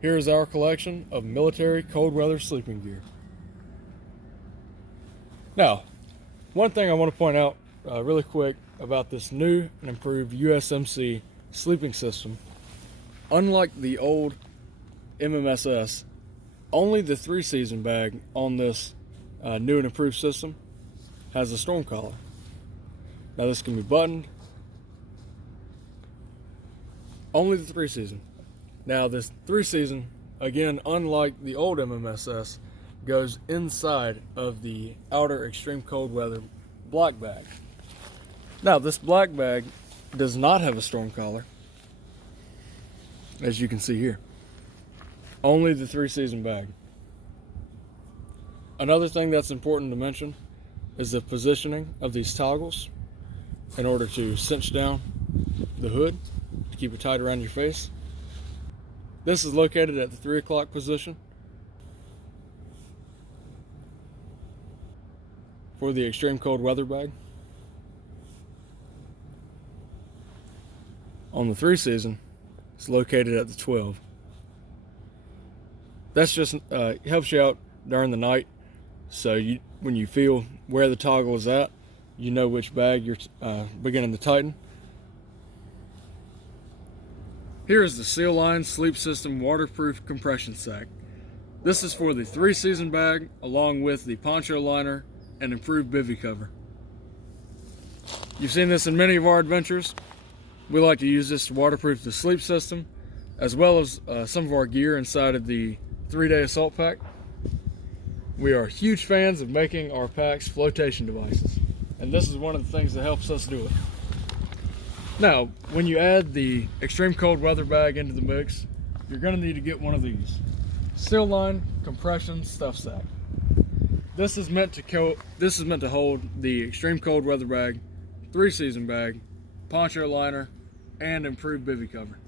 Here is our collection of military cold weather sleeping gear. Now, one thing I want to point out really quick about this new and improved USMC sleeping system, unlike the old MMSS, only the 3-season bag on this new and improved system has a storm collar. Now this can be buttoned. Only the 3-season. Now this 3-season, again, unlike the old MMSS, goes inside of the outer extreme cold weather black bag. Now this black bag does not have a storm collar, as you can see here. Only the 3-season bag. Another thing that's important to mention is the positioning of these toggles in order to cinch down the hood to keep it tight around your face. This is located at the 3 o'clock position for the extreme cold weather bag. On the 3-season, it's located at the 12. That's just helps you out during the night, so when you feel where the toggle is at, you know which bag you're beginning to tighten. Here is the Seal Line Sleep System waterproof compression sack. This is for the 3-season bag, along with the poncho liner and improved bivy cover. You've seen this in many of our adventures. We like to use this to waterproof the sleep system, as well as some of our gear inside of the 3-day assault pack. We are huge fans of making our packs flotation devices, and this is one of the things that helps us do it. Now, when you add the extreme cold weather bag into the mix, you're going to need to get one of these Seal Line compression stuff sack. This is meant to hold the extreme cold weather bag, 3-season bag, poncho liner, and improved bivy cover.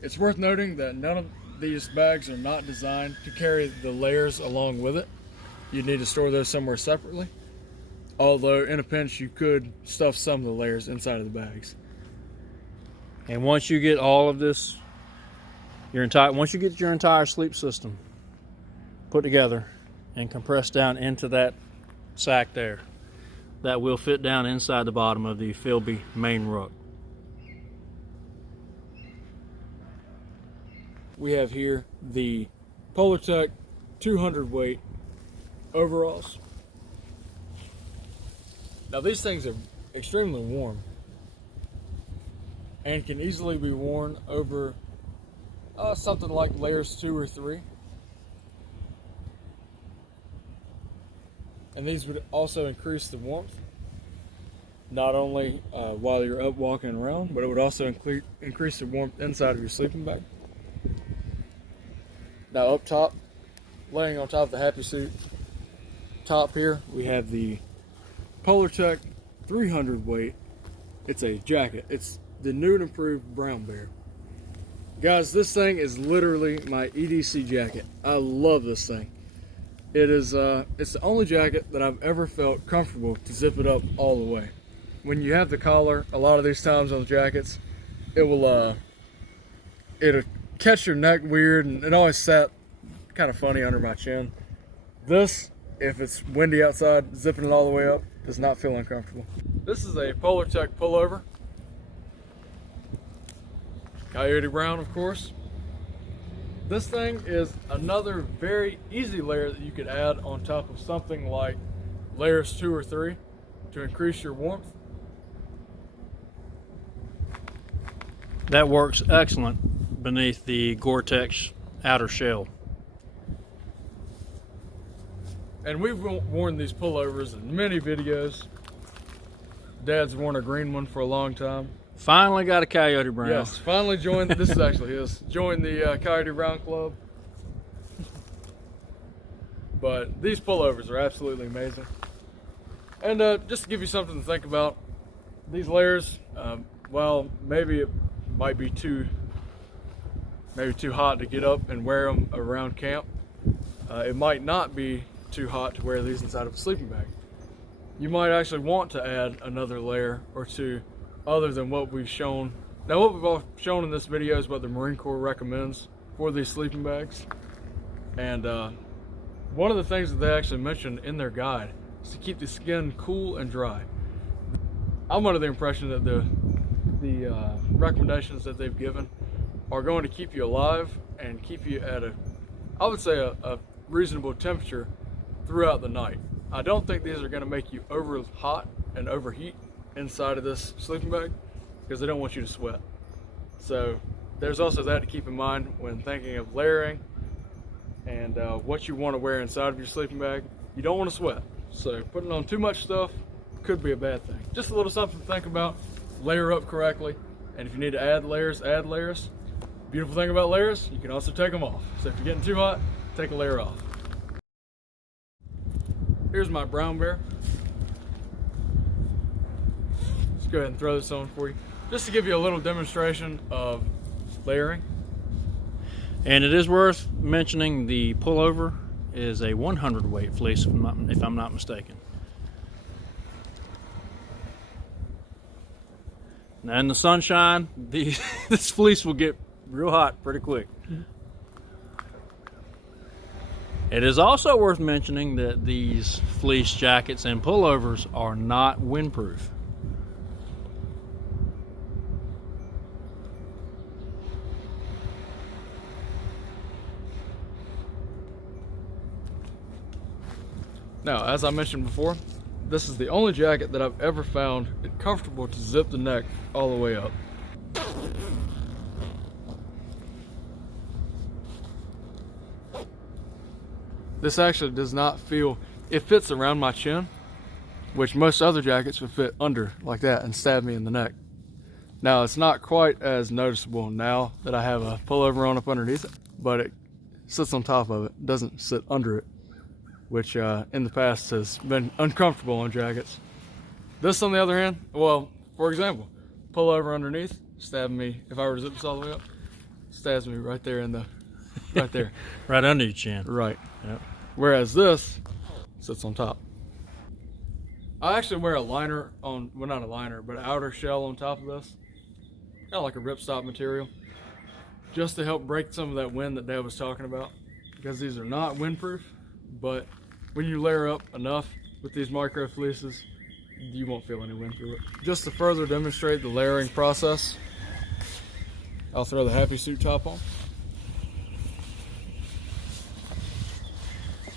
It's worth noting that none of these bags are not designed to carry the layers along with it. You need to store those somewhere separately. Although in a pinch you could stuff some of the layers inside of the bags. And once you get all of this, once you get your entire sleep system put together and compressed down into that sack there, that will fit down inside the bottom of the Philby main ruck. We have here the Polartec 200 weight overalls. Now these things are extremely warm and can easily be worn over something like layers 2 or 3. And these would also increase the warmth, not only while you're up walking around, but it would also increase the warmth inside of your sleeping bag. Now up top, laying on top of the Happy Suit top here, we have the Polartec 300 weight. It's a jacket. It's the new and improved Brown Bear. Guys, this thing is literally my EDC jacket. I love this thing. It is it's the only jacket that I've ever felt comfortable to zip it up all the way. When you have the collar, a lot of these times on the jackets, it'll catch your neck weird, and it always sat kind of funny under my chin. This, if it's windy outside, zipping it all the way up does not feel uncomfortable. This is a Polartec pullover. Coyote brown, of course. This thing is another very easy layer that you could add on top of something like layers 2 or 3 to increase your warmth. That works excellent beneath the Gore-Tex outer shell. And we've worn these pullovers in many videos. Dad's worn a green one for a long time. Finally got a Coyote Brown. Yes, finally joined, this is actually his, joined the Coyote Brown Club. But these pullovers are absolutely amazing. And just to give you something to think about, these layers, well, maybe it might be too hot to get up and wear them around camp. It might not be too hot to wear these inside of a sleeping bag. You might actually want to add another layer or two other than what we've shown. Now what we've all shown in this video is what the Marine Corps recommends for these sleeping bags. And one of the things that they actually mentioned in their guide is to keep the skin cool and dry. I'm under the impression that the recommendations that they've given are going to keep you alive and keep you at I would say a reasonable temperature throughout the night. I don't think these are going to make you over hot and overheat inside of this sleeping bag, because they don't want you to sweat. So there's also that to keep in mind when thinking of layering and what you want to wear inside of your sleeping bag. You don't want to sweat, so putting on too much stuff could be a bad thing. Just a little something to think about. Layer up correctly, and if you need to add layers, add layers. Beautiful thing about layers, you can also take them off. So if you're getting too hot, take a layer off. Here's my brown bear. Let's go ahead and throw this on for you, just to give you a little demonstration of layering. And it is worth mentioning the pullover is a 100 weight fleece, if I'm not mistaken. Now in the sunshine, this fleece will get real hot pretty quick. It is also worth mentioning that these fleece jackets and pullovers are not windproof. Now, as I mentioned before, this is the only jacket that I've ever found it comfortable to zip the neck all the way up. This actually does not feel, it fits around my chin, which most other jackets would fit under like that and stab me in the neck. Now, it's not quite as noticeable now that I have a pullover on up underneath it, but it sits on top of it, doesn't sit under it, which in the past has been uncomfortable on jackets. This, on the other hand, well, for example, pullover underneath, stab me, if I were to zip this all the way up, stabs me right there in the, right there. Right under your chin. Right. Yep. Whereas this sits on top. I actually wear a liner on, well, not a liner, but an outer shell on top of this. Kind of like a ripstop material, just to help break some of that wind that Dad was talking about, because these are not windproof, but when you layer up enough with these micro fleeces, you won't feel any wind through it. Just to further demonstrate the layering process, I'll throw the Happy Suit top on.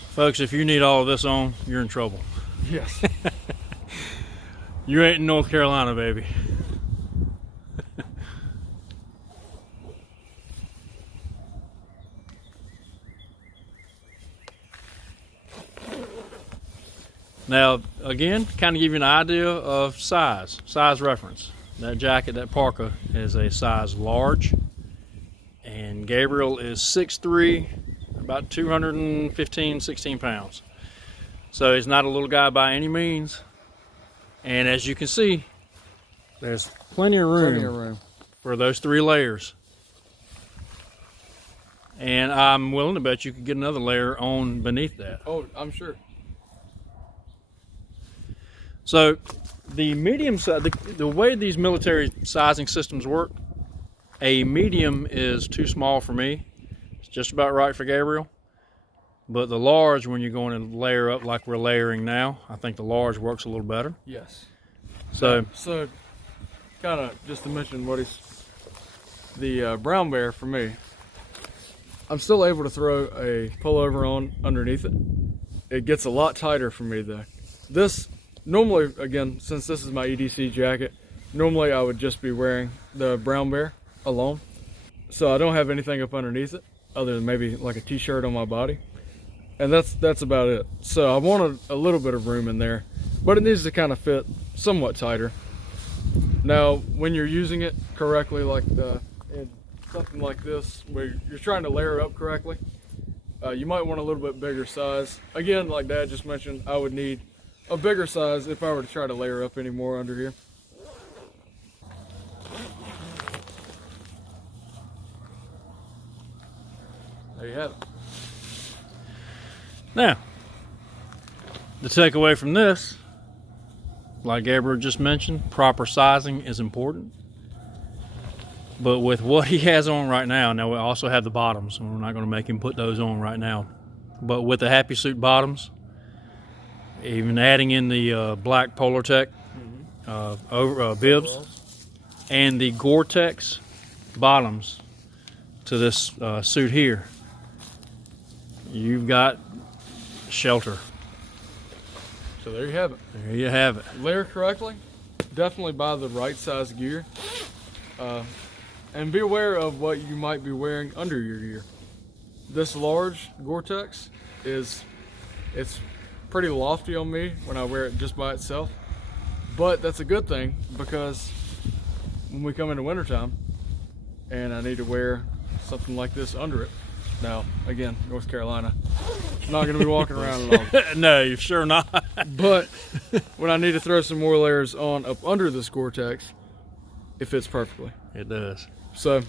Folks, if you need all of this on, you're in trouble. Yes. You ain't in North Carolina, baby. Now, again, kind of give you an idea of size reference. That jacket, that parka, is a size large, and Gabriel is 6'3", about 215, 16 pounds. So he's not a little guy by any means. And as you can see, there's plenty of room for those 3 layers. And I'm willing to bet you could get another layer on beneath that. Oh, I'm sure. So the medium size, the way these military sizing systems work, a medium is too small for me. It's just about right for Gabriel. But the large, when you're going to layer up like we're layering now, I think the large works a little better. Yes. So kind of just to mention what the brown bear for me, I'm still able to throw a pullover on underneath it. It gets a lot tighter for me though. This, normally, again, since this is my EDC jacket, normally I would just be wearing the brown bear alone. So I don't have anything up underneath it other than maybe like a t-shirt on my body. And that's about it. So I wanted a little bit of room in there, but it needs to kind of fit somewhat tighter. Now, when you're using it correctly, like in something like this, where you're trying to layer up correctly, you might want a little bit bigger size. Again, like Dad just mentioned, I would need a bigger size if I were to try to layer up any more under here. There you have it. now, the takeaway from this, like Gabriel just mentioned, proper sizing is important. But with what he has on right now we also have the bottoms, and we're not going to make him put those on right now. But with the Happy Suit bottoms, even adding in the black Polartec bibs and the Gore-Tex bottoms to this suit here, you've got shelter. So there you have it. There you have it. Layer correctly, definitely buy the right size gear, and be aware of what you might be wearing under your gear. This large Gore-Tex it's pretty lofty on me when I wear it just by itself, but that's a good thing, because when we come into wintertime and I need to wear something like this under it. Now, again, North Carolina, I'm not going to be walking around at all. No, you're sure not. But when I need to throw some more layers on up under this Gore-Tex, it fits perfectly. It does. So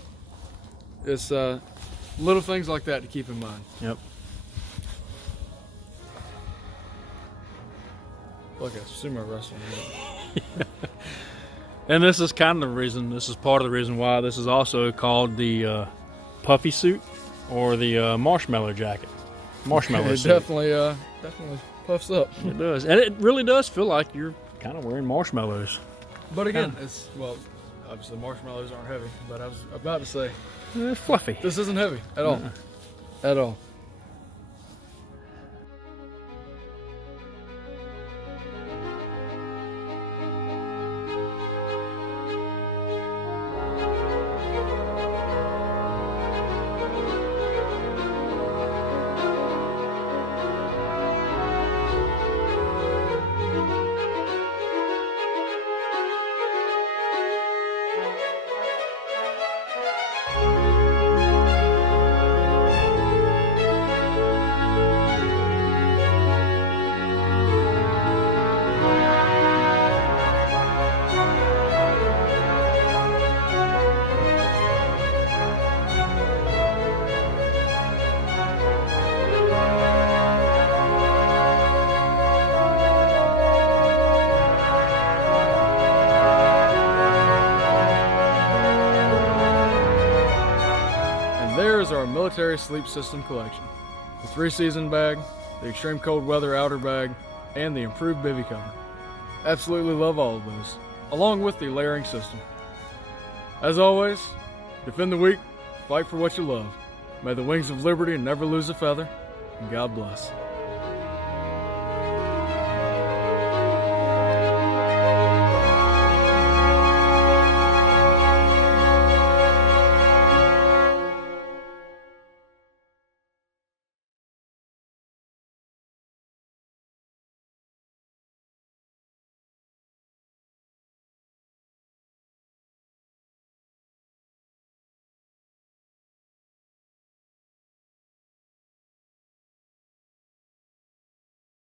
it's little things like that to keep in mind. Yep. Like a sumo wrestling. And this is kind of the reason, this is part of the reason why this is also called the puffy suit or the marshmallow jacket. Marshmallow It suit. definitely puffs up. It does. And it really does feel like you're kind of wearing marshmallows. But again, obviously marshmallows aren't heavy, but I was about to say, It's fluffy. this isn't heavy at all. At all. There's our military sleep system collection. The 3-season bag, the extreme cold weather outer bag, and the improved bivy cover. Absolutely love all of those, along with the layering system. As always, defend the weak, fight for what you love. May the wings of liberty never lose a feather, and God bless.